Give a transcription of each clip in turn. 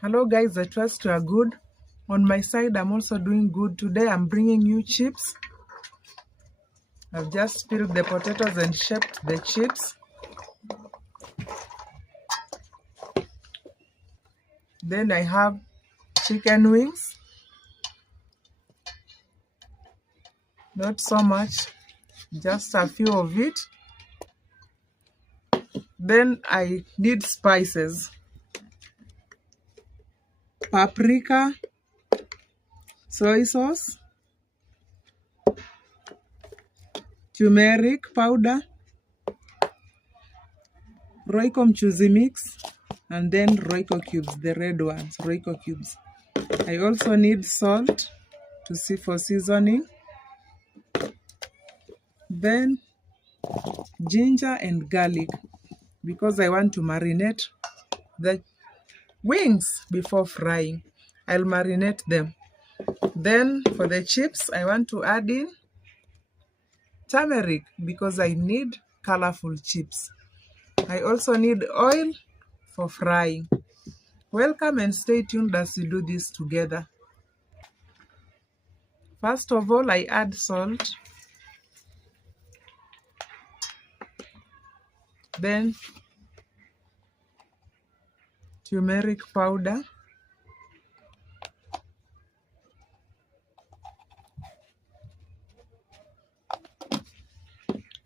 Hello guys, I trust you are good. On my side, I'm also doing good. Today I'm bringing you chips. I've just peeled the potatoes and shaped the chips. Then I have chicken wings. Not so much, just a few of it. Then I need spices. Paprika, soy sauce, turmeric powder, Royco mchuzi mix, and then Royco cubes, the red ones, Royco cubes. I also need salt to see for seasoning. Then ginger and garlic because I want to marinate the wings before frying. I'll marinate them. Then for the chips, I want to add in turmeric because I need colorful chips. I also need oil for frying. Welcome and stay tuned as we do this together. First of all, I add salt. Then turmeric powder.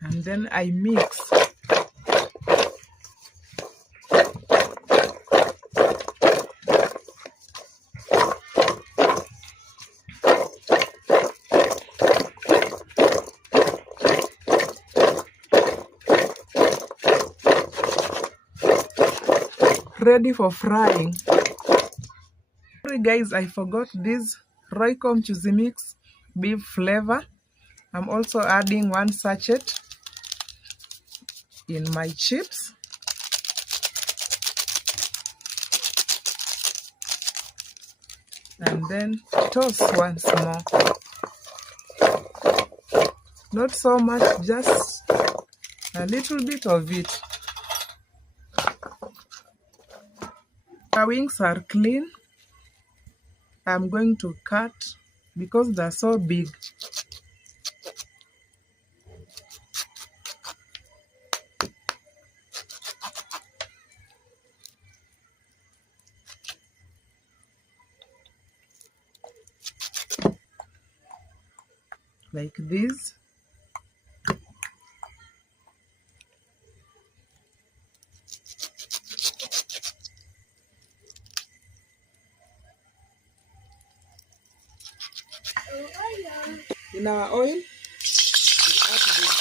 And then I mix. Ready for frying. Sorry guys, I forgot this Royco mchuzi mix beef flavor. I'm also adding 1 sachet in my chips. And then toss once more. Not so much, just a little bit of it. The wings are clean. I'm going to cut because they're so big. Like this. In our oil, we add this.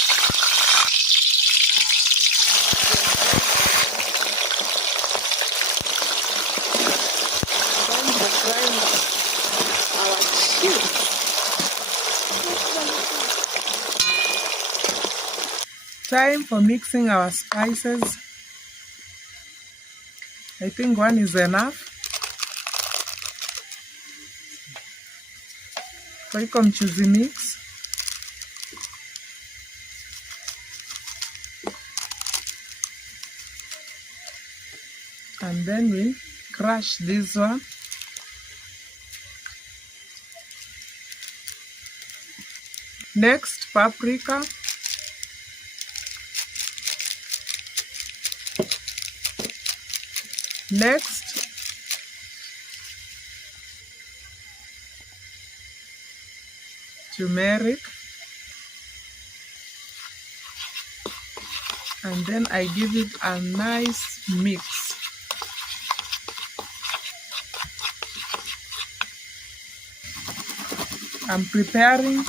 Time for frying our chips. Time for mixing our spices. I think 1 is enough. Royco mchuzi mix. And then we crush this one. Next, paprika. Next, turmeric. And then I give it a nice mix. I'm preparing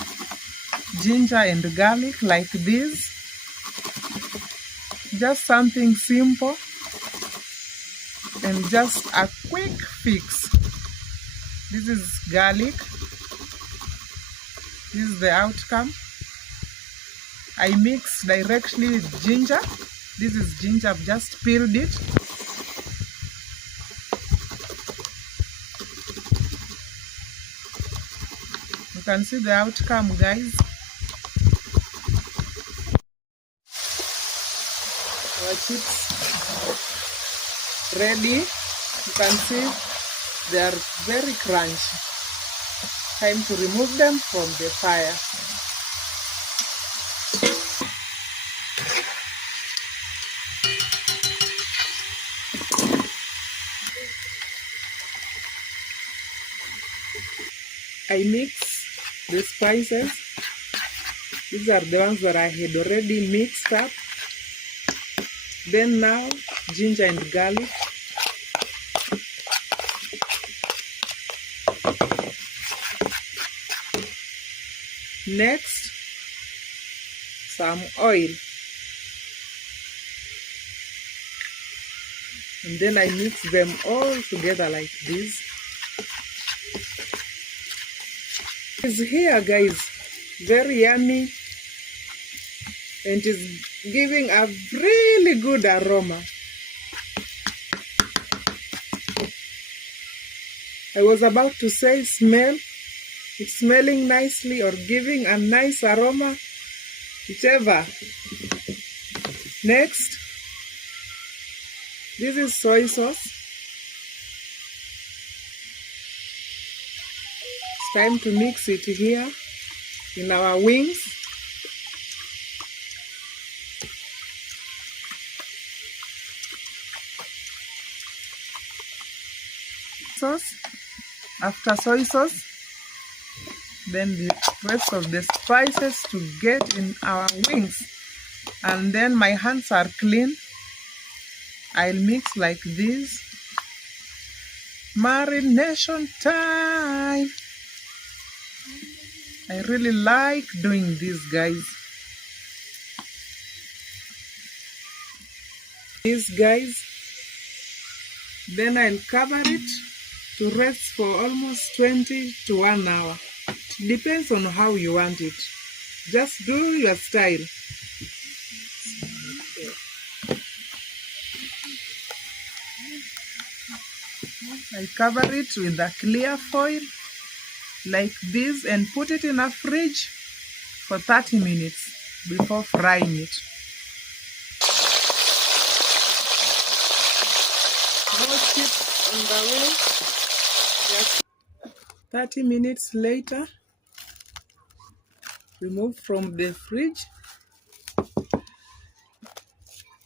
ginger and garlic like this. Just something simple and just a quick fix. This is garlic. This is the outcome. I mix directly with ginger. This is ginger, I've just peeled it. You can see the outcome, guys. Our chips ready. You can see They are very crunchy. Time to remove them from the fire. I mix the spices. These are the ones that I had already mixed up. Then now, ginger and garlic. Next, some oil. And then I mix them all together like this. It's here, guys. Very yummy. And is giving a really good aroma. I was about to say smell. It's smelling nicely or giving a nice aroma, whichever. Next, this is soy sauce. It's time to mix it here in our wings. Sauce. After soy sauce, then the rest of the spices to get in our wings. And then my hands are clean. I'll mix like this. Marination time. I really like doing this, guys. Then I'll cover it to rest for almost 20 to 1 hour. It depends on how you want it. Just do your style. I cover it with a clear foil like this and put it in a fridge for 30 minutes before frying it. More chips on the way. Just 30 minutes later, remove from the fridge.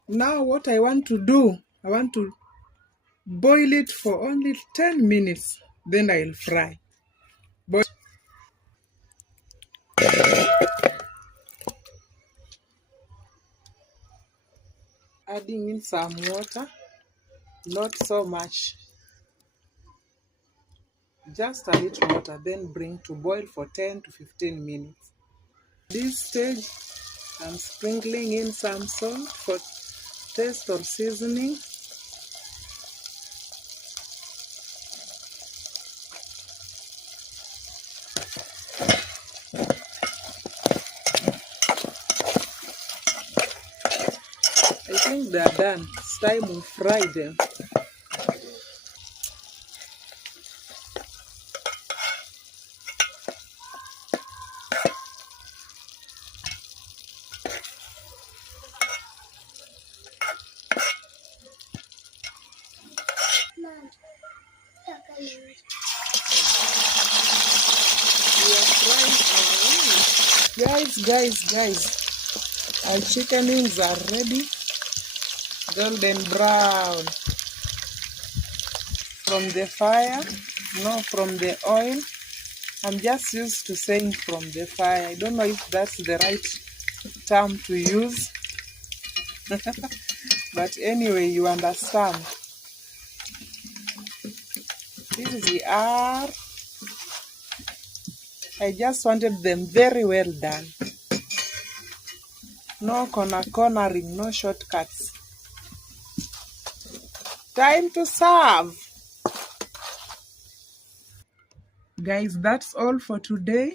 Now what I want to do, I want to boil it for only 10 minutes, then I'll fry. Adding in some water, not so much, just a little water, then bring to boil for 10 to 15 minutes. This stage, I'm sprinkling in some salt for taste or seasoning. I think they are done. It's time to fry them. We are frying our wings. Guys, our chicken wings are ready. Golden brown. From the fire, no, from the oil. I'm just used to saying from the fire. I don't know if that's the right term to use. But anyway, you understand. Here we are. I just wanted them very well done. No cornering, no shortcuts. Time to serve. Guys, that's all for today.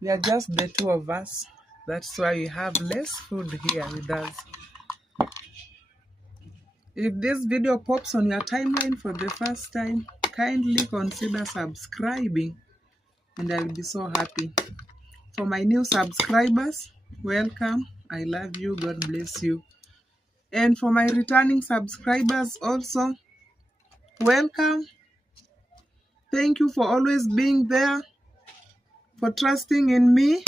We are just the two of us. That's why we have less food here with us. If this video pops on your timeline for the first time, kindly consider subscribing and I'll be so happy. For my new subscribers, welcome. I love you. God bless you. And for my returning subscribers also, Welcome. Thank you for always being there, for trusting in me,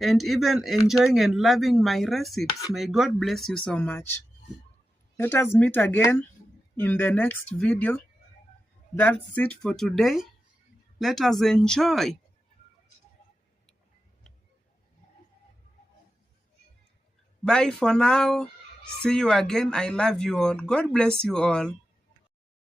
and even enjoying and loving my recipes. May God bless you so much. Let us meet again in the next video. That's it for today. Let us enjoy. Bye for now. See you again. I love you all. God bless you all.